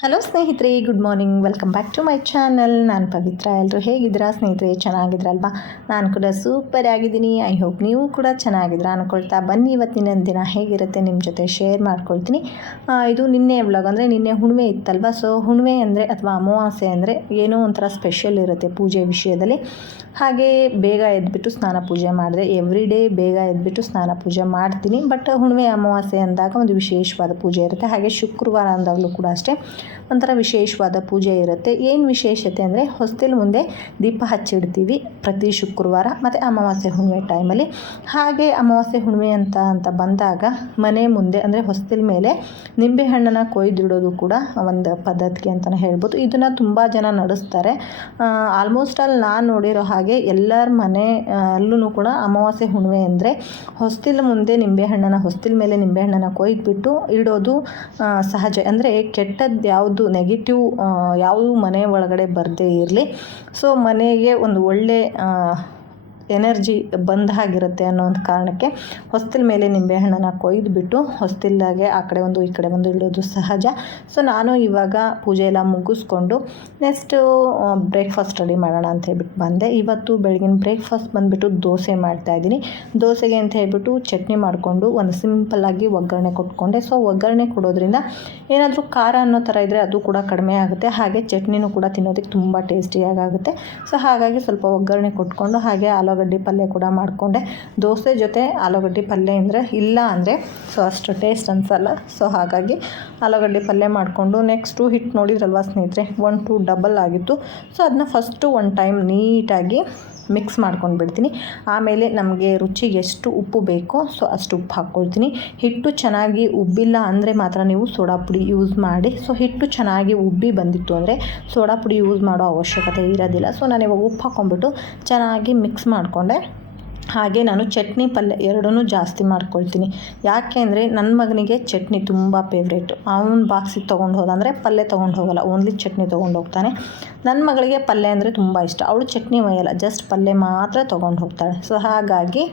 Hello ಸ್ನೇಹಿತರೆ good morning welcome back to my channel ನಾನು ಪವಿತ್ರ. ಎಲ್ಲರೂ ಹೇಗಿದ್ದೀರಾ? ಸ್ನೇಹಿತರೆ ಚೆನ್ನಾಗಿದ್ರಲ್ವಾ ನಾನು ಕೂಡ ಸೂಪರ್ ಆಗಿದ್ದೀನಿ. ಐ ಹೋಪ್ ನೀವು ಕೂಡ ಚೆನ್ನಾಗಿದ್ದೀರಾ ಅನ್ಕೊಳ್ತಾ ಬನ್ನಿ. ಇವತ್ತಿನ ದಿನ ಹೇಗಿರುತ್ತೆ ನಿಮ್ಮ ಜೊತೆ ಶೇರ್ ಮಾಡ್ಕೊಳ್ತೀನಿ. ಇದು ನಿನ್ನೆ ವ್ಲಾಗ್ ಅಂದರೆ ನಿನ್ನೆ ಹುಣ್ಮೆ ಇತ್ತಲ್ವ? ಸೊ ಹುಣ್ಮೆ ಅಂದರೆ ಅಥವಾ ಅಮಾವಾಸ್ಯೆ ಅಂದರೆ ಏನೋ ಒಂಥರ ಸ್ಪೆಷಲ್ ಇರುತ್ತೆ ಪೂಜೆ ವಿಷಯದಲ್ಲಿ. ಹಾಗೆ ಬೇಗ ಎದ್ಬಿಟ್ಟು ಸ್ನಾನ ಪೂಜೆ ಮಾಡಿದೆ. ಎವ್ರಿ ಡೇ ಬೇಗ ಎದ್ಬಿಟ್ಟು ಸ್ನಾನ ಪೂಜೆ ಮಾಡ್ತೀನಿ. ಬಟ್ ಹುಣ್ಣಿಮೆ ಅಮಾವಾಸ್ಯೆ ಅಂದಾಗ ಒಂದು ವಿಶೇಷವಾದ ಪೂಜೆ ಇರುತ್ತೆ. ಹಾಗೆ ಶುಕ್ರವಾರ ಅಂದಾಗಲೂ ಕೂಡ ಅಷ್ಟೇ ಒಂಥರ ವಿಶೇಷವಾದ ಪೂಜೆ ಇರುತ್ತೆ. ಏನು ವಿಶೇಷತೆ ಅಂದರೆ ಹೊಸ್ತಿಲ್ ಮುಂದೆ ದೀಪ ಹಚ್ಚಿಡ್ತೀವಿ ಪ್ರತಿ ಶುಕ್ರವಾರ, ಮತ್ತು ಅಮಾವಾಸ್ಯೆ ಹುಣ್ಣಿಮೆ ಟೈಮಲ್ಲಿ ಹಾಗೆ ಅಮಾವಾಸ್ಯೆ ಹುಣ್ಣಿಮೆ ಅಂತ ಅಂತ ಬಂದಾಗ ಮನೆ ಮುಂದೆ ಅಂದರೆ ಹೊಸ್ತಿಲ್ ಮೇಲೆ ನಿಂಬೆಹಣ್ಣನ್ನು ಕೊಯ್ದಿಡೋದು ಕೂಡ ಒಂದು ಪದ್ಧತಿ ಅಂತಲೇ ಹೇಳ್ಬೋದು. ಇದನ್ನು ತುಂಬ ಜನ ನಡೆಸ್ತಾರೆ. ಆಲ್ಮೋಸ್ಟ್ ಅಲ್ಲಿ ನಾನು ನೋಡಿರೋ ಹಾಗೆ ಎಲ್ಲರ ಮನೆ ಅಲ್ಲೂ ಕೂಡ ಅಮಾವಾಸ್ಯೆ ಹುಣ್ಣಿಮೆ ಅಂದರೆ ಹೊಸ್ತಿಲ ಮುಂದೆ ನಿಂಬೆಹಣ್ಣನ್ನು ಹೊಸ್ತಿಲ ಮೇಲೆ ನಿಂಬೆಹಣ್ಣನ್ನು ಕೊಯ್ದುಬಿಟ್ಟು ಇಡೋದು ಸಹಜ. ಅಂದರೆ ಕೆಟ್ಟದ್ದು ಯಾವುದು ನೆಗೆಟಿವ್ ಯಾವುದು ಮನೆ ಒಳಗಡೆ ಬರದೇ ಇರಲಿ. ಸೊ ಮನೆಗೆ ಒಂದು ಒಳ್ಳೆ ಎನರ್ಜಿ ಬಂದ ಹಾಗಿರುತ್ತೆ ಅನ್ನೋ ಒಂದು ಕಾರಣಕ್ಕೆ ಹೊಸ್ತಿಲ ಮೇಲೆ ನಿಂಬೆಹಣ್ಣನ್ನು ಕೊಯ್ದುಬಿಟ್ಟು ಹೊಸ್ತಿಲ್ಲಾಗೆ ಆ ಕಡೆ ಒಂದು ಈ ಕಡೆ ಒಂದು ಇಡೋದು ಸಹಜ. ಸೊ ನಾನು ಇವಾಗ ಪೂಜೆ ಎಲ್ಲ ಮುಗಿಸ್ಕೊಂಡು ನೆಕ್ಸ್ಟು ಬ್ರೇಕ್ಫಾಸ್ಟ್ ರೆಡಿ ಮಾಡೋಣ ಅಂತ ಹೇಳ್ಬಿಟ್ಟು ಬಂದೆ. ಇವತ್ತು ಬೆಳಗಿನ ಬ್ರೇಕ್ಫಾಸ್ಟ್ ಬಂದುಬಿಟ್ಟು ದೋಸೆ ಮಾಡ್ತಾಯಿದ್ದೀನಿ ದೋಸೆಗೆ ಅಂತ ಹೇಳ್ಬಿಟ್ಟು ಚಟ್ನಿ ಮಾಡಿಕೊಂಡು ಒಂದು ಸಿಂಪಲ್ಲಾಗಿ ಒಗ್ಗರಣೆ ಕೊಟ್ಕೊಂಡೆ. ಸೊ ಒಗ್ಗರಣೆ ಕೊಡೋದ್ರಿಂದ ಏನಾದರೂ ಖಾರ ಅನ್ನೋ ಥರ ಇದ್ದರೆ ಅದು ಕೂಡ ಕಡಿಮೆ ಆಗುತ್ತೆ. ಹಾಗೆ ಚಟ್ನಿನೂ ಕೂಡ ತಿನ್ನೋದಕ್ಕೆ ತುಂಬ ಟೇಸ್ಟಿಯಾಗಿ ಆಗುತ್ತೆ ಸೊ ಹಾಗಾಗಿ ಸ್ವಲ್ಪ ಒಗ್ಗರಣೆ ಕೊಟ್ಕೊಂಡು ಹಾಗೆ ಆಲೂಗಡ್ಡೆ ಪಲ್ಯ ಕೂಡ ಮಾಡಿಕೊಂಡೆ. ದೋಸೆ ಜೊತೆ ಆಲೂಗಡ್ಡೆ ಪಲ್ಯ ಅಂದರೆ ಇಲ್ಲ ಅಂದರೆ ಸೊ ಅಷ್ಟು ಟೇಸ್ಟ್ ಅನಿಸಲ್ಲ. ಸೊ ಹಾಗಾಗಿ ಆಲೂಗಡ್ಡೆ ಪಲ್ಯ ಮಾಡಿಕೊಂಡು ನೆಕ್ಸ್ಟು ಹಿಟ್ಟು ನೋಡಿದ್ರಲ್ವ ಸ್ನೇಹಿತರೆ? ಒನ್ ಟು ಡಬಲ್ ಆಗಿತ್ತು. ಸೊ ಅದನ್ನ ಫಸ್ಟು ಒನ್ ಟೈಮ್ ನೀಟಾಗಿ ಮಿಕ್ಸ್ ಮಾಡ್ಕೊಂಡು ಬಿಡ್ತೀನಿ ಆಮೇಲೆ ನಮಗೆ ರುಚಿಗೆ ಎಷ್ಟು ಉಪ್ಪು ಬೇಕೋ ಸೊ ಅಷ್ಟು ಉಪ್ಪು ಹಾಕ್ಕೊಳ್ತೀನಿ. ಹಿಟ್ಟು ಚೆನ್ನಾಗಿ ಉಬ್ಬಿಲ್ಲ ಅಂದರೆ ಮಾತ್ರ ನೀವು ಸೋಡಾ ಪುಡಿ ಯೂಸ್ ಮಾಡಿ. ಸೊ ಹಿಟ್ಟು ಚೆನ್ನಾಗಿ ಉಬ್ಬಿ ಬಂದಿತ್ತು ಅಂದರೆ ಸೋಡಾ ಪುಡಿ ಯೂಸ್ ಮಾಡೋ ಅವಶ್ಯಕತೆ ಇರೋದಿಲ್ಲ. ಸೊ ನಾನು ಇವಾಗ ಉಪ್ಪು ಹಾಕ್ಕೊಂಡ್ಬಿಟ್ಟು ಚೆನ್ನಾಗಿ ಮಿಕ್ಸ್ ಮಾಡಿಕೊಂಡೆ ಹಾಗೆ ನಾನು ಚಟ್ನಿ ಪಲ್ಯ ಎರಡೂ ಜಾಸ್ತಿ ಮಾಡ್ಕೊಳ್ತೀನಿ. ಯಾಕೆ ಅಂದರೆ ನನ್ನ ಮಗನಿಗೆ ಚಟ್ನಿ ತುಂಬ ಫೇವ್ರೇಟು ಅವನ ಬಾಕ್ಸಿಗೆ ತೊಗೊಂಡು ಹೋದ ಅಂದರೆ ಪಲ್ಯ ತೊಗೊಂಡು ಹೋಗಲ್ಲ ಓನ್ಲಿ ಚಟ್ನಿ ತೊಗೊಂಡು ಹೋಗ್ತಾನೆ. ನನ್ನ ಮಗಳಿಗೆ ಪಲ್ಯ ಅಂದರೆ ತುಂಬ ಇಷ್ಟ. ಅವಳು ಚಟ್ನಿ ಒಯ್ಯಲ್ಲ ಜಸ್ಟ್ ಪಲ್ಯ ಮಾತ್ರ ತೊಗೊಂಡು ಹೋಗ್ತಾಳೆ. ಸೊ ಹಾಗಾಗಿ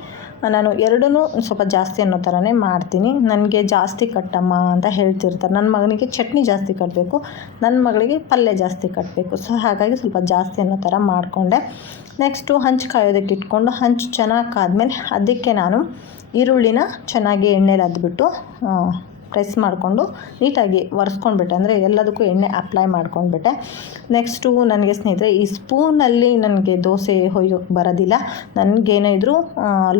ನಾನು ಎರಡೂ ಸ್ವಲ್ಪ ಜಾಸ್ತಿ ಅನ್ನೋ ಥರನೇ ಮಾಡ್ತೀನಿ. ನನಗೆ ಜಾಸ್ತಿ ಕಟ್ಟಮ್ಮ ಅಂತ ಹೇಳ್ತಿರ್ತಾರೆ. ನನ್ನ ಮಗನಿಗೆ ಚಟ್ನಿ ಜಾಸ್ತಿ ಕಟ್ಟಬೇಕು ನನ್ನ ಮಗಳಿಗೆ ಪಲ್ಯ ಜಾಸ್ತಿ ಕಟ್ಟಬೇಕು ಸೊ ಹಾಗಾಗಿ ಸ್ವಲ್ಪ ಜಾಸ್ತಿ ಅನ್ನೋ ಥರ ಮಾಡಿಕೊಂಡೆ. ನೆಕ್ಸ್ಟು ಹಂಚು ಕಾಯೋದಕ್ಕೆ ಇಟ್ಕೊಂಡು, ಹಂಚು ಚೆನ್ನಾಗಿ ಕಾದ್ಮೇಲೆ ಅದಕ್ಕೆ ನಾನು ಈರುಳ್ಳಿನ ಚೆನ್ನಾಗಿ ಎಣ್ಣೆಲಿ ಅದ್ಬಿಟ್ಟು ಪ್ರೆಸ್ ಮಾಡಿಕೊಂಡು ನೀಟಾಗಿ ಒರೆಸ್ಕೊಂಡ್ಬಿಟ್ಟೆ. ಅಂದರೆ ಎಲ್ಲದಕ್ಕೂ ಎಣ್ಣೆ ಅಪ್ಲೈ ಮಾಡ್ಕೊಂಡ್ಬಿಟ್ಟೆ. ನೆಕ್ಸ್ಟು ನನಗೆ ಸ್ನೇಹಿತರೆ, ಈ ಸ್ಪೂನಲ್ಲಿ ನನಗೆ ದೋಸೆ ಹೊಯ್ಯೋಕ್ಕೆ ಬರೋದಿಲ್ಲ. ನನಗೇನೇ ಇದ್ದರೂ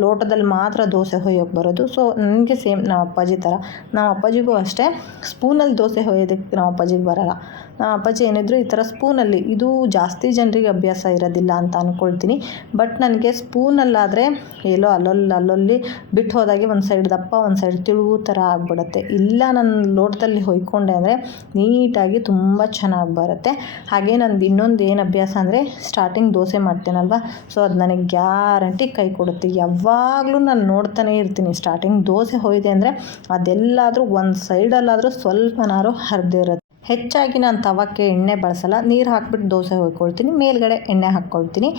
ಲೋಟದಲ್ಲಿ ಮಾತ್ರ ದೋಸೆ ಹೊಯ್ಯೋಕ್ಕೆ ಬರೋದು. ಸೊ ನನಗೆ ಸೇಮ್ ನಮ್ಮ ಅಪ್ಪಾಜಿ ಥರ ನಮ್ಮ ಅಪ್ಪಾಜಿಗೂ ಅಷ್ಟೇ ಸ್ಪೂನಲ್ಲಿ ದೋಸೆ ಹೊಯ್ಯೋದಕ್ಕೆ ನಮ್ಮ ಅಪ್ಪಾಜಿಗೆ ಬರೋಲ್ಲ. ಅಪ್ಪಾಜಿ, ಏನಿದ್ರು ಈ ಥರ ಸ್ಪೂನಲ್ಲಿ, ಇದು ಜಾಸ್ತಿ ಜನರಿಗೆ ಅಭ್ಯಾಸ ಇರೋದಿಲ್ಲ ಅಂತ ಅಂದ್ಕೊಳ್ತೀನಿ ಬಟ್ ನನಗೆ ಸ್ಪೂನಲ್ಲಾದರೆ, ಎಲ್ಲೋ ಅಲ್ಲೊಲ್ಲಿ ಅಲ್ಲೊಲ್ಲಿ ಬಿಟ್ಟು ಹೋದಾಗೆ ಒಂದು ಸೈಡ್ ದಪ್ಪ, ಒಂದು ಸೈಡ್ ತಿಳುವು ಥರ ಆಗ್ಬಿಡುತ್ತೆ. ಇಲ್ಲ ನಾನು ಲೋಟದಲ್ಲಿ ಹೊಯ್ಕೊಂಡೆ ಅಂದರೆ ನೀಟಾಗಿ ತುಂಬ ಚೆನ್ನಾಗಿ ಬರುತ್ತೆ. ಹಾಗೆ ನಂದು ಇನ್ನೊಂದು ಏನು ಅಭ್ಯಾಸ ಅಂದರೆ ಸ್ಟಾರ್ಟಿಂಗ್ ದೋಸೆ ಮಾಡ್ತೇನಲ್ವ? ಸೊ ಅದು ನನಗೆ ಗ್ಯಾರಂಟಿ ಕೈ ಕೊಡುತ್ತೆ. ಯಾವಾಗಲೂ ನಾನು ನೋಡ್ತಾನೆ ಇರ್ತೀನಿ ಸ್ಟಾರ್ಟಿಂಗ್ ದೋಸೆ ಹೊಯ್ದೆ ಅಂದರೆ ಅದೆಲ್ಲಾದರೂ ಒಂದು ಸೈಡಲ್ಲಾದರೂ ಸ್ವಲ್ಪನಾರು ಹರಿದಿರುತ್ತೆ. ಹೆಚ್ಚಾಗಿ ನಾನು ತವಕ್ಕೆ ಎಣ್ಣೆ ಬಳಸಲ್ಲ, ನೀರು ಹಾಕ್ಬಿಟ್ಟು ದೋಸೆ ಹೊಯ್ಕೊಳ್ತೀನಿ, ಮೇಲ್ಗಡೆ ಎಣ್ಣೆ ಹಾಕ್ಕೊಳ್ತೀನಿ.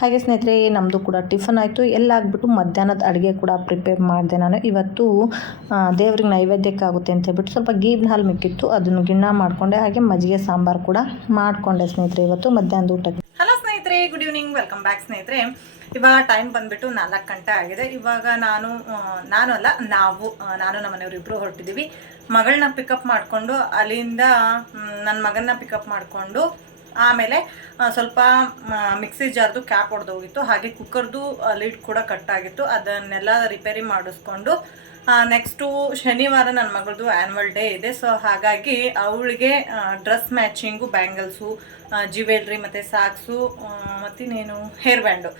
ಹಾಗೆ ಸ್ನೇಹಿತರೆ ನಮ್ಮದು ಕೂಡ ಟಿಫನ್ ಆಯಿತು, ಎಲ್ಲ ಆಗ್ಬಿಟ್ಟು ಮಧ್ಯಾಹ್ನದ ಅಡುಗೆ ಕೂಡ ಪ್ರಿಪೇರ್ ಮಾಡಿದೆ ನಾನು. ಇವತ್ತು ದೇವ್ರಿಗೆ ನೈವೇದ್ಯಕ್ಕಾಗುತ್ತೆ ಅಂತ ಹೇಳ್ಬಿಟ್ಟು ಸ್ವಲ್ಪ ಗೀಬ್ನ ಹಾಲು ಮಿಕ್ಕಿತ್ತು, ಅದನ್ನು ಗಿಣ್ಣ ಮಾಡಿಕೊಂಡೆ, ಹಾಗೆ ಮಜ್ಜಿಗೆ ಸಾಂಬಾರು ಕೂಡ ಮಾಡಿಕೊಂಡೆ ಸ್ನೇಹಿತರೆ ಇವತ್ತು ಮಧ್ಯಾಹ್ನದ ಊಟಕ್ಕೆ. ಹಲೋ ಸ್ನೇಹಿತರೆ ಗುಡ್ ಈವ್ನಿಂಗ್ ವೆಲ್ಕಮ್ ಬ್ಯಾಕ್ ಸ್ನೇಹಿತರೆ. ಇವಾಗ ಟೈಮ್ ಬಂದ್ಬಿಟ್ಟು ನಾಲ್ಕು ಗಂಟೆ ಆಗಿದೆ. ಇವಾಗ ನಾನು ನಾನು ಅಲ್ಲ, ನಾವು ನಾನು ನಮ್ಮ ಮನೆಯವರು ಇಬ್ಬರು ಹೊರಟಿದ್ದೀವಿ. ಮಗಳನ್ನ ಪಿಕಪ್ ಮಾಡಿಕೊಂಡು ಅಲ್ಲಿಂದ ನನ್ನ ಮಗನ್ನ ಪಿಕಪ್ ಮಾಡಿಕೊಂಡು ಆಮೇಲೆ ಸ್ವಲ್ಪ ಮಿಕ್ಸಿ ಜಾರ್ದು ಕ್ಯಾಪ್ ಹೊಡೆದೋಗಿತ್ತು ಹಾಗೆ ಕುಕ್ಕರ್ದು ಲೀಡ್ ಕೂಡ ಕಟ್ಟಾಗಿತ್ತು ಅದನ್ನೆಲ್ಲ ರಿಪೇರಿ ಮಾಡಿಸ್ಕೊಂಡು ನೆಕ್ಸ್ಟು ಶನಿವಾರ ನನ್ನ ಮಗಳದು ಆ್ಯನ್ವಲ್ ಡೇ ಇದೆ. ಸೊ ಹಾಗಾಗಿ ಅವಳಿಗೆ ಡ್ರೆಸ್ ಮ್ಯಾಚಿಂಗು ಬ್ಯಾಂಗಲ್ಸು ಜ್ಯುವೆಲ್ರಿ ಮತ್ತು ಸಾಕ್ಸು ಮತ್ತಿನ್ನೇನು ಹೇರ್ ಬ್ಯಾಂಡು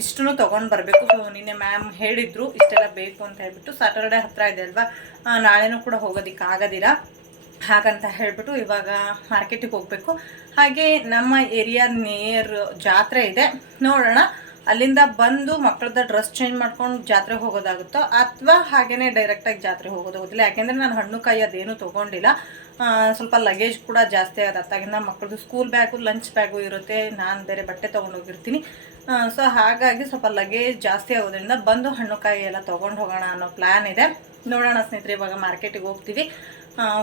ಇಷ್ಟನ್ನು ತೊಗೊಂಡು ಬರಬೇಕು. ಸೊ ನಿನ್ನೆ ಮ್ಯಾಮ್ ಹೇಳಿದ್ರು, ಇಷ್ಟೆಲ್ಲ ಬೇಕು ಅಂತ ಹೇಳ್ಬಿಟ್ಟು ಸ್ಯಾಟರ್ಡೆ ಹತ್ರ ಇದೆ ಅಲ್ವಾ? ನಾಳೆನೂ ಕೂಡ ಹೋಗೋದಕ್ಕೆ ಆಗೋದಿಲ್ಲ ಹಾಗಂತ ಹೇಳ್ಬಿಟ್ಟು ಇವಾಗ ಮಾರ್ಕೆಟಿಗೆ ಹೋಗಬೇಕು. ಹಾಗೆ ನಮ್ಮ ಏರಿಯಾ ನಿಯರ್ ಜಾತ್ರೆ ಇದೆ. ನೋಡೋಣ. ಅಲ್ಲಿಂದ ಬಂದು ಮಕ್ಕಳದ ಡ್ರೆಸ್ ಚೇಂಜ್ ಮಾಡ್ಕೊಂಡು ಜಾತ್ರೆಗೆ ಹೋಗೋದಾಗುತ್ತೋ ಅಥವಾ ಹಾಗೇನೆ ಡೈರೆಕ್ಟಾಗಿ ಜಾತ್ರೆ ಹೋಗೋದಾಗುತ್ತಿಲ್ಲ ಯಾಕೆಂದರೆ ನಾನು ಹಣ್ಣು ಕಾಯಿ ಅದೇನು ತೊಗೊಂಡಿಲ್ಲ. ಸ್ವಲ್ಪ ಲಗೇಜ್ ಕೂಡ ಜಾಸ್ತಿ ಆಗುತ್ತೆ ಅತ್ತಾಗಿಂದ ಮಕ್ಕಳದು ಸ್ಕೂಲ್ ಬ್ಯಾಗು ಲಂಚ್ ಬ್ಯಾಗು ಇರುತ್ತೆ. ನಾನು ಬೇರೆ ಬಟ್ಟೆ ತೊಗೊಂಡೋಗಿರ್ತೀನಿ ಸೊ ಹಾಗಾಗಿ ಸ್ವಲ್ಪ ಲಗೇಜ್ ಜಾಸ್ತಿ ಆಗೋದ್ರಿಂದ ಬಂದು ಹಣ್ಣು ಕಾಯಿ ಎಲ್ಲ ತೊಗೊಂಡು ಹೋಗೋಣ ಅನ್ನೋ ಪ್ಲ್ಯಾನ್ ಇದೆ. ನೋಡೋಣ ಸ್ನೇಹಿತರೆ, ಇವಾಗ ಮಾರ್ಕೆಟಿಗೆ ಹೋಗ್ತೀವಿ.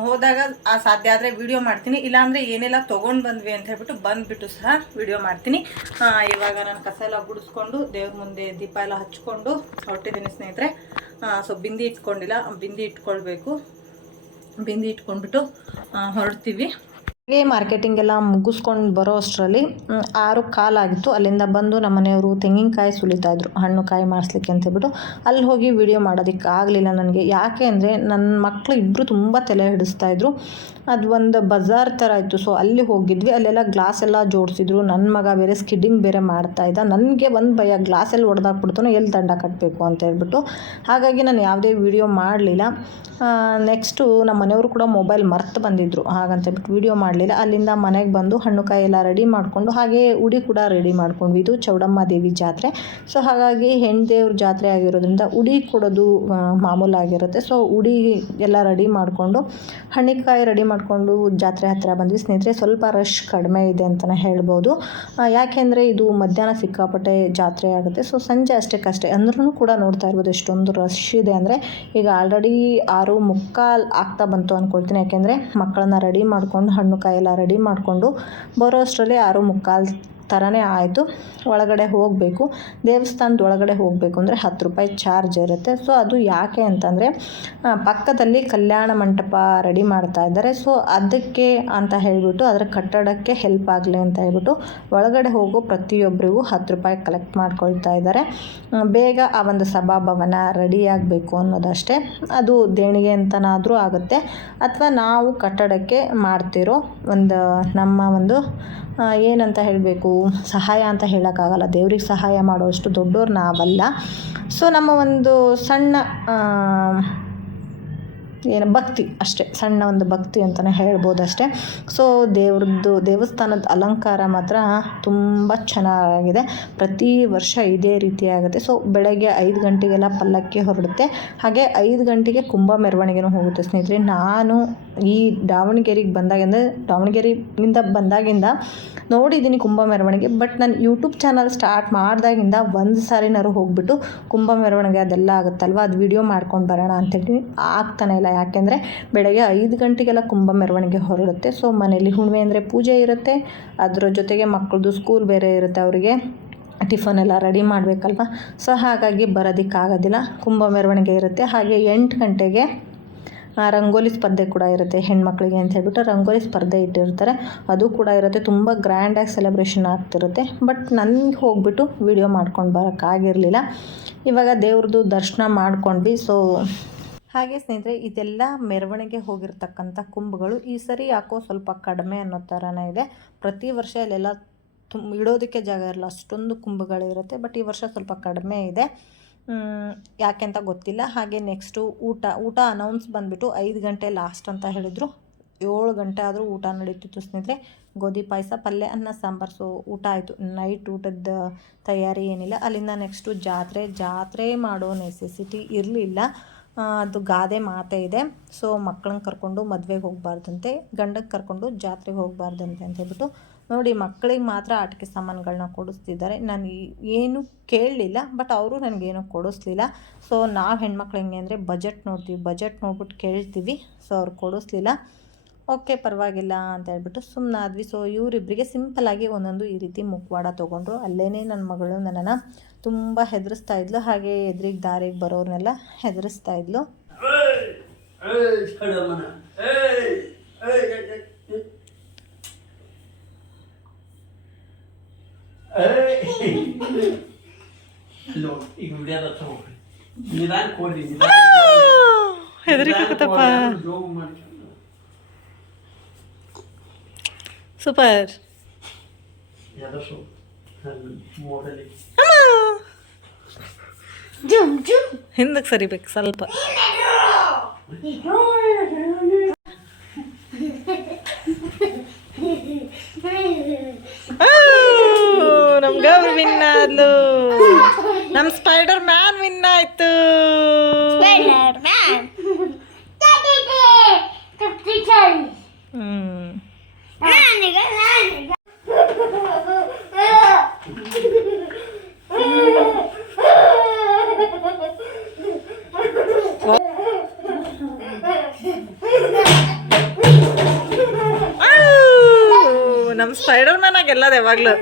ಹೋದಾಗ ಆ ಸಾಧ್ಯ ಆದರೆ ವಿಡಿಯೋ ಮಾಡ್ತೀನಿ. ಇಲ್ಲಾಂದರೆ ಏನೆಲ್ಲ ತೊಗೊಂಡು ಬಂದ್ವಿ ಅಂತ ಹೇಳ್ಬಿಟ್ಟು ಬಂದುಬಿಟ್ಟು ಸಹ ವಿಡಿಯೋ ಮಾಡ್ತೀನಿ. ಇವಾಗ ನಾನು ಕಸ ಎಲ್ಲ ಗುಡಿಸ್ಕೊಂಡು ದೇವ್ರ ಮುಂದೆ ದೀಪ ಎಲ್ಲ ಹಚ್ಕೊಂಡು ಹೊರಟಿದ್ದೀನಿ ಸ್ನೇಹಿತರೆ. ಸೊ ಬಿಂದಿ ಇಟ್ಕೊಂಡಿಲ್ಲ, ಬಿಂದಿ ಇಟ್ಕೊಳ್ಬೇಕು. ಬಿಂದಿ ಇಟ್ಕೊಂಡ್ಬಿಟ್ಟು ಹೊರಡ್ತೀವಿ. ಹಾಗೆ ಮಾರ್ಕೆಟಿಂಗ್ ಎಲ್ಲ ಮುಗಿಸ್ಕೊಂಡು ಬರೋ ಅಷ್ಟರಲ್ಲಿ ಆರು ಕಾಲಾಗಿತ್ತು ಅಲ್ಲಿಂದ ಬಂದು ನಮ್ಮ ಮನೆಯವರು ತೆಂಗಿನಕಾಯಿ ಸುಲಿತಾ ಇದ್ರು. ಹಣ್ಣು ಕಾಯಿ ಮಾಡಿಸ್ಲಿಕ್ಕೆ ಅಂತ ಹೇಳ್ಬಿಟ್ಟು ಅಲ್ಲಿ ಹೋಗಿ ವಿಡಿಯೋ ಮಾಡೋದಕ್ಕೆ ಆಗಲಿಲ್ಲ ನನಗೆ. ಯಾಕೆ ಅಂದರೆ ನನ್ನ ಮಕ್ಕಳು ಇಬ್ಬರು ತುಂಬ ತಲೆ ಹಿಡಿಸ್ತಾ ಇದ್ರು. ಅದು ಒಂದು ಬಜಾರ್ ಥರ ಇತ್ತು. ಸೊ ಅಲ್ಲಿ ಹೋಗಿದ್ವಿ. ಅಲ್ಲೆಲ್ಲ ಗ್ಲಾಸ್ ಎಲ್ಲ ಜೋಡಿಸಿದ್ರು. ನನ್ನ ಮಗ ಬೇರೆ ಸ್ಕಿಡ್ಡಿಂಗ್ ಬೇರೆ ಮಾಡ್ತಾ ಇದ್ದ. ನನಗೆ ಒಂದು ಭಯ. ಗ್ಲಾಸಲ್ಲಿ ಹೊಡೆದಾಕ್ಬಿಡ್ತಾನೋ ಎಲ್ಲಿ ದಂಡ ಕಟ್ಟಬೇಕು ಅಂತ ಹೇಳ್ಬಿಟ್ಟು. ಹಾಗಾಗಿ ನಾನು ಯಾವುದೇ ವಿಡಿಯೋ ಮಾಡಲಿಲ್ಲ. ನೆಕ್ಸ್ಟು ನಮ್ಮ ಮನೆಯವರು ಕೂಡ ಮೊಬೈಲ್ ಮರ್ತು ಬಂದಿದ್ದರು ಹಾಗಂತ ಹೇಳ್ಬಿಟ್ಟು ವಿಡಿಯೋ ಮಾಡಲಿಲ್ಲ. ಅಲ್ಲಿಂದ ಮನೆಗೆ ಬಂದು ಹಣ್ಣು ಕಾಯಿ ಎಲ್ಲ ರೆಡಿ ಮಾಡಿಕೊಂಡು ಹಾಗೆ ಉಡಿ ಕೂಡ ರೆಡಿ ಮಾಡ್ಕೊಂಡ್ವಿ. ಇದು ಚೌಡಮ್ಮ ದೇವಿ ಜಾತ್ರೆ. ಸೊ ಹಾಗಾಗಿ ಹೆಣ್ಣು ದೇವ್ರ ಜಾತ್ರೆ ಆಗಿರೋದ್ರಿಂದ ಉಡಿ ಕೊಡೋದು ಮಾಮೂಲಾಗಿರುತ್ತೆ ಸೊ ಉಡಿ ಎಲ್ಲ ರೆಡಿ ಮಾಡಿಕೊಂಡು ಹಣ್ಣಿಕಾಯಿ ರೆಡಿ ಮಾಡಿಕೊಂಡು ಜಾತ್ರೆ ಹತ್ತಿರ ಬಂದ್ವಿ. ಸ್ನೇಹಿತರೆ, ಸ್ವಲ್ಪ ರಶ್ ಕಡಿಮೆ ಇದೆ ಅಂತಲೇ ಹೇಳ್ಬೋದು. ಯಾಕೆಂದರೆ ಇದು ಮಧ್ಯಾಹ್ನ ಸಿಕ್ಕಾಪಟ್ಟೆ ಜಾತ್ರೆ ಆಗುತ್ತೆ. ಸೊ ಸಂಜೆ ಅಷ್ಟಕ್ಕಷ್ಟೇ ಅಂದ್ರೂ ಕೂಡ ನೋಡ್ತಾ ಇರ್ಬೋದು ಎಷ್ಟೊಂದು ರಶ್ ಇದೆ ಅಂದರೆ. ಈಗ ಆಲ್ರೆಡಿ ಆರು ಮುಕ್ಕಾಲು ಆಗ್ತಾ ಬಂತು ಅಂದ್ಕೊಳ್ತೀನಿ ಯಾಕೆಂದರೆ ಮಕ್ಕಳನ್ನ ರೆಡಿ ಮಾಡ್ಕೊಂಡು ಹಣ್ಣು ಎಲ್ಲ ರೆಡಿ ಮಾಡಿಕೊಂಡು ಬರೋ ಅಷ್ಟರಲ್ಲಿ ಆರು ಮುಕ್ಕಾಲು ಥರನೇ ಆಯಿತು. ಒಳಗಡೆ ಹೋಗಬೇಕು. ದೇವಸ್ಥಾನದ ಒಳಗಡೆ ಹೋಗಬೇಕು ಅಂದರೆ ಹತ್ತು ರೂಪಾಯಿ ಚಾರ್ಜ್ ಇರುತ್ತೆ. ಸೊ ಅದು ಯಾಕೆ ಅಂತಂದರೆ ಪಕ್ಕದಲ್ಲಿ ಕಲ್ಯಾಣ ಮಂಟಪ ರೆಡಿ ಮಾಡ್ತಾ ಇದ್ದಾರೆ. ಸೊ ಅದಕ್ಕೆ ಅಂತ ಹೇಳಿಬಿಟ್ಟು ಅದರ ಕಟ್ಟಡಕ್ಕೆ ಹೆಲ್ಪ್ ಆಗಲಿ ಅಂತ ಹೇಳ್ಬಿಟ್ಟು ಒಳಗಡೆ ಹೋಗೋ ಪ್ರತಿಯೊಬ್ಬರಿಗೂ ಹತ್ತು ರೂಪಾಯಿ ಕಲೆಕ್ಟ್ ಮಾಡ್ಕೊಳ್ತಾ ಇದ್ದಾರೆ. ಬೇಗ ಆ ಒಂದು ಸಭಾಭವನ ರೆಡಿ ಆಗಬೇಕು ಅನ್ನೋದಷ್ಟೇ. ಅದು ದೇಣಿಗೆ ಅಂತನಾದರೂ ಆಗುತ್ತೆ. ಅಥವಾ ನಾವು ಕಟ್ಟಡಕ್ಕೆ ಮಾಡ್ತಿರೋ ಒಂದು ನಮ್ಮ ಒಂದು ಏನಂತ ಹೇಳಬೇಕು? ಸಹಾಯ ಅಂತ ಹೇಳೋಕ್ಕಾಗಲ್ಲ. ದೇವ್ರಿಗೆ ಸಹಾಯ ಮಾಡೋಷ್ಟು ದೊಡ್ಡವ್ರು ನಾವಲ್ಲ. ಸೊ ನಮ್ಮ ಒಂದು ಸಣ್ಣ ಏನು ಭಕ್ತಿ ಅಷ್ಟೇ. ಸಣ್ಣ ಒಂದು ಭಕ್ತಿ ಅಂತಲೇ ಹೇಳ್ಬೋದು ಅಷ್ಟೇ ಸೊ ದೇವ್ರದ್ದು ದೇವಸ್ಥಾನದ ಅಲಂಕಾರ ಮಾತ್ರ ತುಂಬ ಚೆನ್ನಾಗಿದೆ. ಪ್ರತಿ ವರ್ಷ ಇದೇ ರೀತಿ ಆಗುತ್ತೆ. ಸೊ ಬೆಳಗ್ಗೆ ಐದು ಗಂಟೆಗೆಲ್ಲ ಪಲ್ಲಕ್ಕಿ ಹೊರಡುತ್ತೆ. ಹಾಗೆ ಐದು ಗಂಟೆಗೆ ಕುಂಭ ಮೆರವಣಿಗೆನೂ ಹೋಗುತ್ತೆ ಸ್ನೇಹಿತರೆ. ನಾನು ಈ ದಾವಣಗೆರೆಗೆ ಬಂದಾಗಿಂದ, ದಾವಣಗೆರೆಯಿಂದ ಬಂದಾಗಿಂದ ನೋಡಿದ್ದೀನಿ ಕುಂಭ ಮೆರವಣಿಗೆ, ಬಟ್ ನಾನು ಯೂಟ್ಯೂಬ್ ಚಾನಲ್ ಸ್ಟಾರ್ಟ್ ಮಾಡಿದಾಗಿಂದ ಒಂದು ಸಾರಿನಾರು ಹೋಗ್ಬಿಟ್ಟು ಕುಂಭ ಮೆರವಣಿಗೆ ಅದೆಲ್ಲ ಆಗುತ್ತಲ್ವ? ಅದು ವಿಡಿಯೋ ಮಾಡ್ಕೊಂಡು ಬರೋಣ ಅಂತೇಳಿ ಆಗ್ತಾನೆ ಇಲ್ಲ, ಯಾಕೆಂದರೆ ಬೆಳಗ್ಗೆ ಐದು ಗಂಟೆಗೆಲ್ಲ ಕುಂಭ ಮೆರವಣಿಗೆ ಹೊರಡುತ್ತೆ. ಸೊ ಮನೇಲಿ ಹುಣ್ಣಿಮೆ ಅಂದರೆ ಪೂಜೆ ಇರುತ್ತೆ. ಅದರ ಜೊತೆಗೆ ಮಕ್ಕಳದು ಸ್ಕೂಲ್ ಬೇರೆ ಇರುತ್ತೆ ಅವರಿಗೆ. ಟಿಫನ್ ಎಲ್ಲ ರೆಡಿ ಮಾಡಬೇಕಲ್ವ? ಸೊ ಹಾಗಾಗಿ ಬರೋದಕ್ಕಾಗೋದಿಲ್ಲ. ಕುಂಭ ಮೆರವಣಿಗೆ ಇರುತ್ತೆ. ಹಾಗೆ ಎಂಟು ಗಂಟೆಗೆ ರಂಗೋಲಿ ಸ್ಪರ್ಧೆ ಕೂಡ ಇರುತ್ತೆ ಹೆಣ್ಮಕ್ಳಿಗೆ ಅಂತ ಹೇಳ್ಬಿಟ್ಟು ರಂಗೋಲಿ ಸ್ಪರ್ಧೆ ಇಟ್ಟಿರ್ತಾರೆ. ಅದು ಕೂಡ ಇರುತ್ತೆ. ತುಂಬ ಗ್ರ್ಯಾಂಡಾಗಿ ಸೆಲೆಬ್ರೇಷನ್ ಆಗ್ತಿರುತ್ತೆ. ಬಟ್ ನನಗೆ ಹೋಗ್ಬಿಟ್ಟು ವಿಡಿಯೋ ಮಾಡ್ಕೊಂಡು ಬರೋಕ್ಕಾಗಿರಲಿಲ್ಲ ಇವಾಗ ದೇವ್ರದ್ದು ದರ್ಶನ ಮಾಡ್ಕೊಂಡ್ವಿ. ಸೊ ಹಾಗೆ ಸ್ನೇಹಿತರೆ, ಇದೆಲ್ಲ ಮೆರವಣಿಗೆ ಹೋಗಿರ್ತಕ್ಕಂಥ ಕುಂಭಗಳು ಈ ಸರಿ ಯಾಕೋ ಸ್ವಲ್ಪ ಕಡಿಮೆ ಅನ್ನೋ ಥರನೇ ಇದೆ. ಪ್ರತಿ ವರ್ಷ ಇಲ್ಲೆಲ್ಲ ತುಂಬ ಇಡೋದಕ್ಕೆ ಜಾಗ ಇರಲ್ಲ. ಅಷ್ಟೊಂದು ಕುಂಭಗಳಿರುತ್ತೆ. ಬಟ್ ಈ ವರ್ಷ ಸ್ವಲ್ಪ ಕಡಿಮೆ ಇದೆ. ಯಾಕೆ ಅಂತ ಗೊತ್ತಿಲ್ಲ. ಹಾಗೆ ನೆಕ್ಸ್ಟು ಊಟ ಊಟ ಅನೌನ್ಸ್ ಬಂದುಬಿಟ್ಟು ಐದು ಗಂಟೆ ಲಾಸ್ಟ್ ಅಂತ ಹೇಳಿದರು. ಏಳು ಗಂಟೆ ಆದರೂ ಊಟ ನಡೀತಿತ್ತು ಸ್ನೇಹಿತರೆ ಗೋಧಿ ಪಾಯಸ, ಪಲ್ಯ, ಅನ್ನ, ಸಾಂಬಾರು. ಸೊ ಊಟ ಆಯಿತು. ನೈಟ್ ಊಟದ ತಯಾರಿ ಏನಿಲ್ಲ. ಅಲ್ಲಿಂದ ನೆಕ್ಸ್ಟು ಜಾತ್ರೆ ಜಾತ್ರೆ ಮಾಡೋ ನೆಸೆಸಿಟಿ ಇರಲಿಲ್ಲ. ಅದು ಗಾದೆ ಮಾತೇ ಇದೆ. ಸೊ ಮಕ್ಕಳನ್ನ ಕರ್ಕೊಂಡು ಮದುವೆಗೆ ಹೋಗಬಾರ್ದಂತೆ ಗಂಡಕ್ಕೆ ಕರ್ಕೊಂಡು ಜಾತ್ರೆಗೆ ಹೋಗಬಾರ್ದಂತೆ ಅಂತ ಹೇಳ್ಬಿಟ್ಟು ನೋಡಿ, ಮಕ್ಕಳಿಗೆ ಮಾತ್ರ ಆಟಿಕೆ ಸಾಮಾನುಗಳನ್ನ ಕೊಡಿಸ್ತಿದ್ದಾರೆ. ನಾನು ಏನು ಕೇಳಲಿಲ್ಲ, ಬಟ್ ಅವರು ನನಗೇನು ಕೊಡಿಸ್ಲಿಲ್ಲ. ಸೊ, ನಾವು ಹೆಣ್ಮಕ್ಳು ಹೆಂಗೆ ಅಂದರೆ ಬಜೆಟ್ ನೋಡ್ತೀವಿ. ಬಜೆಟ್ ನೋಡ್ಬಿಟ್ಟು ಕೇಳ್ತೀವಿ. ಸೊ, ಅವ್ರು ಕೊಡಿಸ್ಲಿಲ್ಲ. ಓಕೆ, ಪರವಾಗಿಲ್ಲ ಅಂತ ಹೇಳ್ಬಿಟ್ಟು ಸುಮ್ಮನಾದ್ವಿ ಸೊ ಇವರಿಬ್ಬರಿಗೆ ಸಿಂಪಲ್ಲಾಗಿ ಒಂದೊಂದು ಈ ರೀತಿ ಮುಖವಾಡ ತೊಗೊಂಡ್ರು ಅಲ್ಲೇ ನನ್ನ ಮಗಳು ನನ್ನನ್ನು ತುಂಬ ಹೆದರಿಸ್ತಾ ಇದ್ಲು. ಹಾಗೆ ಎದುರಿಗೆ ದಾರಿಗೆ ಬರೋರ್ನೆಲ್ಲ ಹೆದರಿಸ್ತಾ ಇದ್ಲು. ಈಗ ವಿಡಿಯೋದ ನಿಧಾನ ಕೊಡ್ರಿ ಹೆದರಿಕತ್ತಪ್ಪ. ಸೂಪರ್. ಹಿಂದಕ್ಕೆ ಸರಿಬೇಕು ಸ್ವಲ್ಪ. ನಮ್ ಗೌರ್ ವಿನ್ ಆದ್ಲು ನಮ್ ಸ್ಪೈಡರ್ ಮ್ಯಾನ್ ವಿನ್ ಆಯ್ತು Spider-Man. Captain. ಹ್ಮ್ ಆಗಿ ಎಲ್ಲದ ಯಾವಾಗ್ಲೂ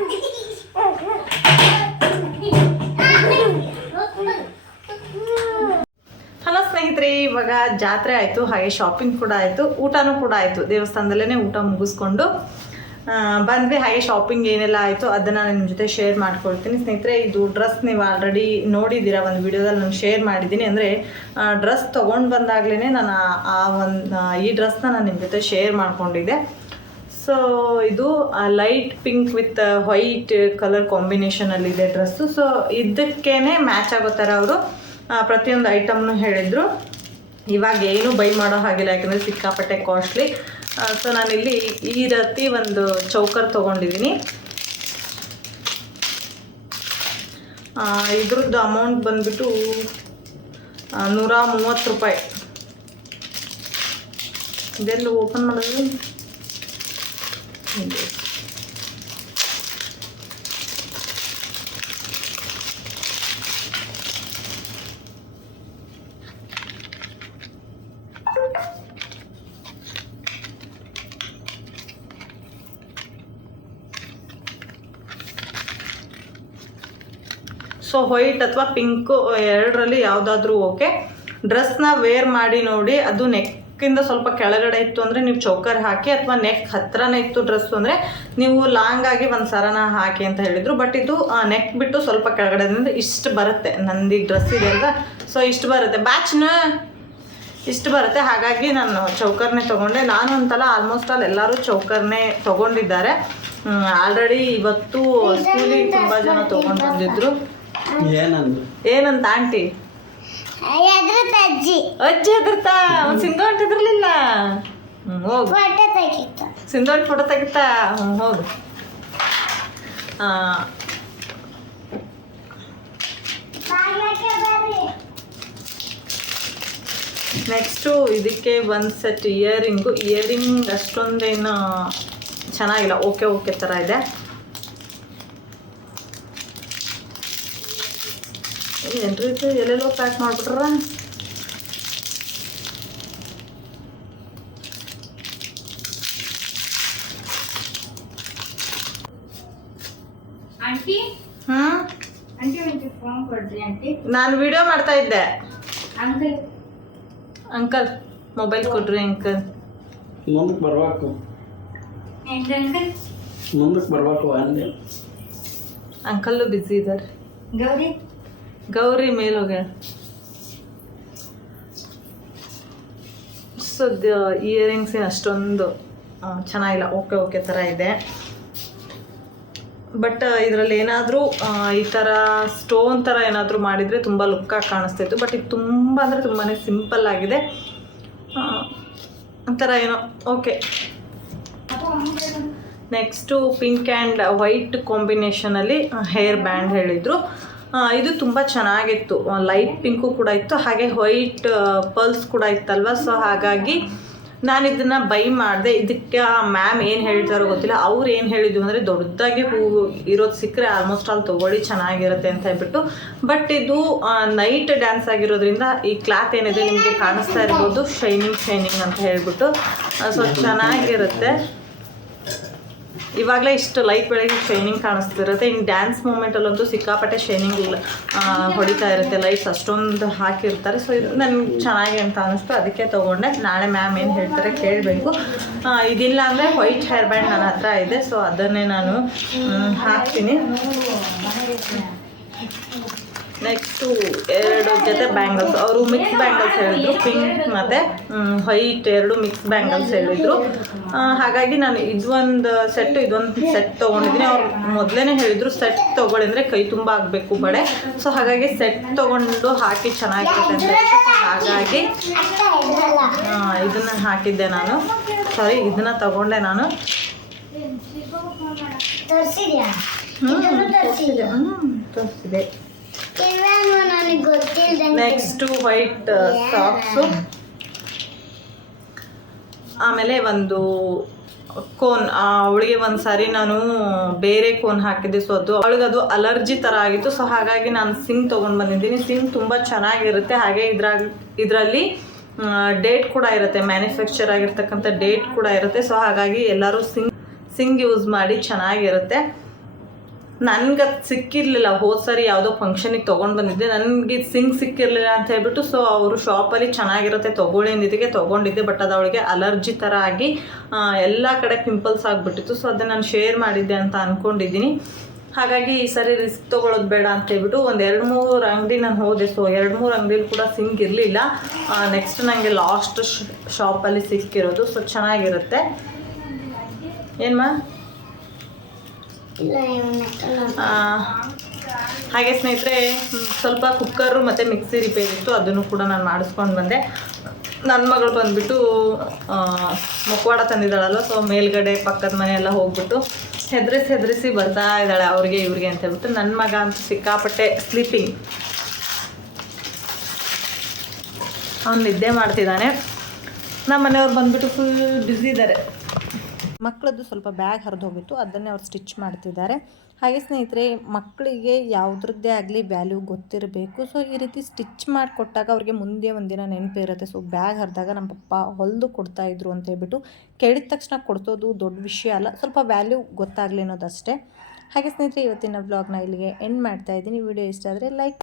ಹಲೋ ಸ್ನೇಹಿತರೆ, ಇವಾಗ ಜಾತ್ರೆ ಆಯಿತು, ಹಾಗೆ ಶಾಪಿಂಗ್ ಕೂಡ ಆಯಿತು, ಊಟನೂ ಕೂಡ ಆಯಿತು. ದೇವಸ್ಥಾನದಲ್ಲೇ ಊಟ ಮುಗಿಸ್ಕೊಂಡು ಬಂದ್ವಿ. ಹಾಗೆ ಶಾಪಿಂಗ್ ಏನೆಲ್ಲ ಆಯಿತು ಅದನ್ನು ನಿಮ್ಮ ಜೊತೆ ಶೇರ್ ಮಾಡ್ಕೊಳ್ತೀನಿ. ಸ್ನೇಹಿತರೆ, ಇದು ಡ್ರೆಸ್ ನೀವು ಆಲ್ರೆಡಿ ನೋಡಿದ್ದೀರಾ, ಒಂದು ವಿಡಿಯೋದಲ್ಲಿ ನಾನು ಶೇರ್ ಮಾಡಿದ್ದೀನಿ. ಅಂದರೆ ಡ್ರೆಸ್ ತೊಗೊಂಡು ಬಂದಾಗಲೇ ನಾನು ಆ ಒಂದು ಈ ಡ್ರೆಸ್ನ ನಾನು ನಿಮ್ಮ ಜೊತೆ ಶೇರ್ ಮಾಡ್ಕೊಂಡಿದ್ದೆ. ಸೊ ಇದು light pink with white colour ಕಾಂಬಿನೇಷನಲ್ಲಿದೆ dress so ಇದಕ್ಕೇನೆ ಮ್ಯಾಚ್ ಆಗೋ ಥರ ಅವರು ಪ್ರತಿಯೊಂದು ಐಟಮ್ನು ಹೇಳಿದರು. ಇವಾಗ ಏನು ಬೈ ಮಾಡೋ ಹಾಗಿಲ್ಲ, ಯಾಕಂದರೆ ಸಿಕ್ಕಾಪಟ್ಟೆ ಕಾಸ್ಟ್ಲಿ ಸೊ ನಾನಿಲ್ಲಿ ಈ ರೀತಿ ಒಂದು ಚೌಕರ್ ತೊಗೊಂಡಿದ್ದೀನಿ ಇದ್ರದ್ದು ಅಮೌಂಟ್ ಬಂದ್ಬಿಟ್ಟು ನೂರ ಮೂವತ್ತು ರೂಪಾಯಿ. ಇದೆಲ್ಲ ಓಪನ್ ಮಾಡೋದು. ಸೊ ವೈಟ್ ಅಥವಾ ಪಿಂಕು ಎರಡರಲ್ಲಿ ಯಾವುದಾದ್ರೂ ಓಕೆ ಡ್ರೆಸ್ನ ವೇರ್ ಮಾಡಿ ನೋಡಿ ಅದು ನೆಕ್ಕಿಂದ ಸ್ವಲ್ಪ ಕೆಳಗಡೆ ಇತ್ತು ಅಂದರೆ ನೀವು ಚೌಕರ್ ಹಾಕಿ ಅಥವಾ ನೆಕ್ ಹತ್ರನೇ ಇತ್ತು ಡ್ರೆಸ್ ಅಂದರೆ ನೀವು ಲಾಂಗ್ ಆಗಿ ಒಂದು ಸರನ ಹಾಕಿ ಅಂತ ಹೇಳಿದರು. ಬಟ್ ಇದು ನೆಕ್ ಬಿಟ್ಟು ಸ್ವಲ್ಪ ಕೆಳಗಡೆ ಅಂದರೆ ಇಷ್ಟು ಬರುತ್ತೆ. ನಂದು ಡ್ರೆಸ್ ಇದೆ ಅಲ್ವಾ? ಸೊ ಇಷ್ಟು ಬರುತ್ತೆ. ಬ್ಯಾಚ್ನ ಇಷ್ಟು ಬರುತ್ತೆ. ಹಾಗಾಗಿ ನಾನು ಚೌಕರ್ನೇ ತೊಗೊಂಡೆ. ನಾನು ಅಂತಲ್ಲ ಆಲ್ಮೋಸ್ಟ್ ಆಲ್ ಎಲ್ಲರೂ ಚೌಕರ್ನೇ ತೊಗೊಂಡಿದ್ದಾರೆ. ಆಲ್ರೆಡಿ ಇವತ್ತು ಸ್ಕೂಲಿಗೆ ತುಂಬ ಜನ ತೊಗೊಂಡು ಬಂದಿದ್ರು. ಏನಂತ ಆಂಟಿ ತಜ್ಜಿ ಅಜ್ಜಿ? ಹೆದರ್ತಾ ಸಿಂಧು ಅಂಟಿದ್ರಲಿಲ್ಲ ಹ್ಞೂ ಹೋಗು. ಫೋಟೋ ತೆಗಿತು. ಸಿಂಧು ಫೋಟೋ ತೆಗಿತಾ? ಹೋಗು. ಬರ್ರಿ. ನೆಕ್ಸ್ಟು ಇದಕ್ಕೆ ಒಂದು ಸೆಟ್ ಇಯರಿಂಗು. ಇಯರಿಂಗ್ ಅಷ್ಟೊಂದೇನು ಚೆನ್ನಾಗಿಲ್ಲ. ಓಕೆ ಓಕೆ ಥರ ಇದೆ. ಏನ್ರಿ ಇದು ಎಲ್ಲೆಲ್ಲೋ ಪ್ಯಾಕ್ ಮಾಡಿಬಿಟ್ರ ಆಂಟಿ ಹಾಂ? ಆಂಟಿ ಒಂದು ಫೋನ್ ಕೊಡ್ರಿ ಆಂಟಿ ನಾನು ವಿಡಿಯೋ ಮಾಡ್ತಾ ಇದ್ದೆ. ಅಂಕಲ್ ಅಂಕಲ್ ಮೊಬೈಲ್ ಕೊಡ್ರಿ ಅಂಕಲ್ ಮುಂದಕ್ಕೆ ಬರಬೇಕು. ಏನ್ರಿ ಅಂಕಲ್ ಮುಂದಕ್ಕೆ ಬರ್ಬೇಕು ಅಂದೆ ಅಂಕಲ್ಲು ಬ್ಯುಸಿ ಇದ್ದಾರೆ ಗೌರಿ? ಗೌರಿ ಮೇಲೆ ಸೊ ಇಯರಿಂಗ್ಸ್ ಅಷ್ಟೊಂದು ಆ, ಚೆನ್ನಾಗಿಲ್ಲ. ಓಕೆ ಓಕೆ ಥರ ಇದೆ. ಬಟ್ ಇದರಲ್ಲಿ ಏನಾದರೂ ಈ ಥರ ಸ್ಟೋನ್ ಥರ ಏನಾದರೂ ಮಾಡಿದರೆ ತುಂಬ ಲುಕ್ಕಾಗಿ ಕಾಣಿಸ್ತಾಯಿತ್ತು ಬಟ್ ಇದು ತುಂಬ ಅಂದರೆ ತುಂಬಾ ಸಿಂಪಲ್ ಆಗಿದೆ. ಒಂಥರ ಏನೋ okay next pink and white ಕಾಂಬಿನೇಷನಲ್ಲಿ hair band ಹೇಳಿದರು. ಇದು ತುಂಬ ಚೆನ್ನಾಗಿತ್ತು. ಲೈಟ್ ಪಿಂಕು ಕೂಡ ಇತ್ತು. ಹಾಗೆ ವೈಟ್ ಪರ್ಲ್ಸ್ ಕೂಡ ಇತ್ತಲ್ವ? ಸೊ ಹಾಗಾಗಿ ನಾನು ಇದನ್ನು ಬೈ ಮಾಡಿದೆ. ಇದಕ್ಕೆ ಮ್ಯಾಮ್ ಏನು ಹೇಳ್ತಾರೋ ಗೊತ್ತಿಲ್ಲ. ಅವ್ರು ಏನು ಹೇಳಿದ್ವಿ ಅಂದರೆ ದೊಡ್ಡದಾಗಿ ಹೂವು ಇರೋದು ಸಿಕ್ಕರೆ ಆಲ್ಮೋಸ್ಟ್ ಆಲ್ ತೊಗೊಳ್ಳಿ ಚೆನ್ನಾಗಿರುತ್ತೆ ಅಂತ ಹೇಳ್ಬಿಟ್ಟು. ಬಟ್ ಇದು ನೈಟ್ ಡ್ಯಾನ್ಸ್ ಆಗಿರೋದ್ರಿಂದ ಈ ಕ್ಲಾತ್ ಏನಿದೆ ನಿಮಗೆ ಕಾಣಿಸ್ತಾ ಇರ್ಬೋದು. ಶೈನಿಂಗ್ ಶೈನಿಂಗ್ ಅಂತ ಹೇಳ್ಬಿಟ್ಟು. ಸೊ ಚೆನ್ನಾಗಿರುತ್ತೆ. ಇವಾಗಲೇ ಇಷ್ಟು ಲೈಟ್ ಬೆಳಗ್ಗೆ ಶೈನಿಂಗ್ ಕಾಣಿಸ್ತಿರುತ್ತೆ. ಇನ್ನು ಡ್ಯಾನ್ಸ್ ಮೂಮೆಂಟಲ್ಲಂತೂ ಸಿಕ್ಕಾಪಟ್ಟೆ ಶೈನಿಂಗ್ ಹೊಡಿತಾ ಇರುತ್ತೆ ಲೈಟ್ಸ್ ಅಷ್ಟೊಂದು ಹಾಕಿರ್ತಾರೆ. ಸೊ ಇದು ನನಗೆ ಚೆನ್ನಾಗಿ ಅಂತ ಅನ್ನಿಸ್ತು ಅದಕ್ಕೆ ತೊಗೊಂಡೆ. ನಾಳೆ ಮ್ಯಾಮ್ ಏನು ಹೇಳ್ತಾರೆ ಕೇಳಬೇಕು. ಇದಿಲ್ಲ ಅಂದರೆ ವೈಟ್ ಹೇರ್ ಬ್ಯಾಂಡ್ ನನ್ನ ಹತ್ರ ಇದೆ. ಸೊ ಅದನ್ನೇ ನಾನು ಹಾಕ್ತೀನಿ. ನೆಕ್ಸ್ಟು ಎರಡು ಜೊತೆ ಬ್ಯಾಂಗಲ್ಸ್ ಅವರು ಮಿಕ್ಸ್ ಬ್ಯಾಂಗಲ್ಸ್ ಹೇಳಿದ್ರು ಪಿಂಕ್ ಮತ್ತು ವೈಟ್ ಎರಡು ಮಿಕ್ಸ್ ಬ್ಯಾಂಗಲ್ಸ್ ಹೇಳಿದ್ರು. ಹಾಗಾಗಿ ನಾನು ಇದೊಂದು ಸೆಟ್ ಇದೊಂದು ಸೆಟ್ ತೊಗೊಂಡಿದ್ದೀನಿ. ಅವ್ರು ಮೊದಲೇ ಹೇಳಿದರು ಸೆಟ್ ತೊಗೊಳ್ಳಿ ಅಂದರೆ ಕೈ ತುಂಬ ಆಗಬೇಕು ಬಳೆ ಸೊ ಹಾಗಾಗಿ ಸೆಟ್ ತೊಗೊಂಡು ಹಾಕಿ ಚೆನ್ನಾಗಿರುತ್ತೆ ಅಂತ. ಹಾಗಾಗಿ ಇದನ್ನು ಹಾಕಿದ್ದೆ ನಾನು. ಸಾರಿ ಇದನ್ನು ತಗೊಂಡೆ ನಾನು. ಹ್ಞೂ ತೋರಿಸಿದೆ ನೆಕ್ಸ್ಟು ವೈಟ್ ಸಾಕ್ಸು ಆಮೇಲೆ ಒಂದು ಕೋನ್ ಅವಳಿಗೆ ಒಂದು ಸಾರಿ ನಾನು ಬೇರೆ ಕೋನ್ ಹಾಕಿದ್ದೆ. ಸೊ ಅದು ಅವಳಿಗೆ ಅದು ಅಲರ್ಜಿ ಥರ ಆಗಿತ್ತು. ಸೊ ಹಾಗಾಗಿ ನಾನು ಸಿಮ್ ತೊಗೊಂಡು ಬಂದಿದ್ದೀನಿ. ಸಿಮ್ ತುಂಬ ಚೆನ್ನಾಗಿರುತ್ತೆ. ಹಾಗೆ ಇದ್ರಾಗ ಇದರಲ್ಲಿ ಡೇಟ್ ಕೂಡ ಇರುತ್ತೆ. ಮ್ಯಾನುಫ್ಯಾಕ್ಚರ್ ಆಗಿರ್ತಕ್ಕಂಥ ಡೇಟ್ ಕೂಡ ಇರುತ್ತೆ. ಸೊ ಹಾಗಾಗಿ ಎಲ್ಲರೂ ಸಿಂಗ್ ಸಿಂಗ್ ಯೂಸ್ ಮಾಡಿ ಚೆನ್ನಾಗಿರುತ್ತೆ. ನನಗೆ ಅದು ಸಿಕ್ಕಿರಲಿಲ್ಲ. ಹೋದ ಸರಿ ಯಾವುದೋ ಫಂಕ್ಷನಿಗೆ ತೊಗೊಂಡು ಬಂದಿದ್ದೆ. ನನಗೆ ಸಿಂಗ್ ಸಿಕ್ಕಿರಲಿಲ್ಲ ಅಂತ ಹೇಳ್ಬಿಟ್ಟು ಸೊ ಅವರು ಶಾಪಲ್ಲಿ ಚೆನ್ನಾಗಿರುತ್ತೆ ತೊಗೊಳ್ಳಿ ಅಂದಿದ್ದಕ್ಕೆ ತೊಗೊಂಡಿದ್ದೆ. ಬಟ್ ಅದು ಅವಳಿಗೆ ಅಲರ್ಜಿ ಥರ ಆಗಿ ಎಲ್ಲ ಕಡೆ ಪಿಂಪಲ್ಸ್ ಆಗಿಬಿಟ್ಟಿತ್ತು. ಸೊ ಅದನ್ನು ನಾನು ಶೇರ್ ಮಾಡಿದ್ದೆ ಅಂತ ಅಂದ್ಕೊಂಡಿದ್ದೀನಿ ಹಾಗಾಗಿ ಈ ಸರಿ ರಿಸ್ಕ್ ತೊಗೊಳ್ಳೋದು ಬೇಡ ಅಂತ ಹೇಳ್ಬಿಟ್ಟು ಒಂದು ಎರಡು ಮೂರು ಅಂಗಡಿ ನಾನು ಹೋದೆ. ಸೊ ಎರಡು ಮೂರು ಅಂಗಡಿಲಿ ಕೂಡ ಸಿಂಕ್ ಇರಲಿಲ್ಲ. ನೆಕ್ಸ್ಟ್ ನನಗೆ ಲಾಸ್ಟ್ ಶಾಪಲ್ಲಿ ಸಿಕ್ಕಿರೋದು. ಸೊ ಚೆನ್ನಾಗಿರುತ್ತೆ. ಆ, ಹಾಗೆ ಸ್ನೇಹಿತರೆ ಸ್ವಲ್ಪ ಕುಕ್ಕರು ಮತ್ತು ಮಿಕ್ಸಿ ರಿಪೇರಿ ಇತ್ತು, ಅದನ್ನು ಕೂಡ ನಾನು ಮಾಡಿಸ್ಕೊಂಡು ಬಂದೆ. ನನ್ನ ಮಗಳು ಬಂದುಬಿಟ್ಟು ಮುಖವಾಡ ತಂದಿದ್ದಾಳಲ್ವ ಸೊ ಮೇಲ್ಗಡೆ ಪಕ್ಕದ ಮನೆ ಎಲ್ಲ ಹೋಗ್ಬಿಟ್ಟು ಹೆದರಿಸಿ ಹೆದರಿಸಿ ಬರ್ತಾ ಇದ್ದಾಳೆ, ಅವ್ರಿಗೆ ಇವ್ರಿಗೆ ಅಂತ ಹೇಳ್ಬಿಟ್ಟು. ನನ್ನ ಮಗ ಅಂತ ಸಿಕ್ಕಾಪಟ್ಟೆ ಸ್ಲೀಪಿಂಗ್ ಅವ್ನು ನಿದ್ದೆ ಮಾಡ್ತಿದ್ದಾನೆ. ನಮ್ಮ ಮನೆಯವ್ರು ಬಂದುಬಿಟ್ಟು ಫುಲ್ ಬ್ಯುಸಿ ಇದ್ದಾರೆ ಮಕ್ಕಳದ್ದು ಸ್ವಲ್ಪ ಬ್ಯಾಗ್ ಹರಿದು ಹೋಗಿತ್ತು, ಅದನ್ನೇ ಅವ್ರು ಸ್ಟಿಚ್ ಮಾಡ್ತಿದ್ದಾರೆ. ಹಾಗೆ ಸ್ನೇಹಿತರೆ ಮಕ್ಕಳಿಗೆ ಯಾವುದ್ರದ್ದೇ ಆಗಲಿ ವ್ಯಾಲ್ಯೂ ಗೊತ್ತಿರಬೇಕು. ಸೊ ಈ ರೀತಿ ಸ್ಟಿಚ್ ಮಾಡಿಕೊಟ್ಟಾಗ ಅವ್ರಿಗೆ ಮುಂದೆ ಒಂದಿನ ನೆನಪಿರುತ್ತೆ ಸೊ ಬ್ಯಾಗ್ ಹರಿದಾಗ ನಮ್ಮ ಪಪ್ಪ ಹೊಲಿದು ಕೊಡ್ತಾ ಇದ್ರು ಅಂತ ಹೇಳ್ಬಿಟ್ಟು ಕೇಳಿದ ತಕ್ಷಣ ಕೊಡ್ಸೋದು ದೊಡ್ಡ ವಿಷಯ ಅಲ್ಲ, ಸ್ವಲ್ಪ ವ್ಯಾಲ್ಯೂ ಗೊತ್ತಾಗಲಿ ಅನ್ನೋದಷ್ಟೇ. ಹಾಗೆ ಸ್ನೇಹಿತರೆ, ಇವತ್ತಿನ ವ್ಲಾಗ್ನ ಇಲ್ಲಿಗೆ ಎಂಡ್ ಮಾಡ್ತಾ ಇದ್ದೀನಿ. ವಿಡಿಯೋ ಇಷ್ಟ ಆದರೆ ಲೈಕ್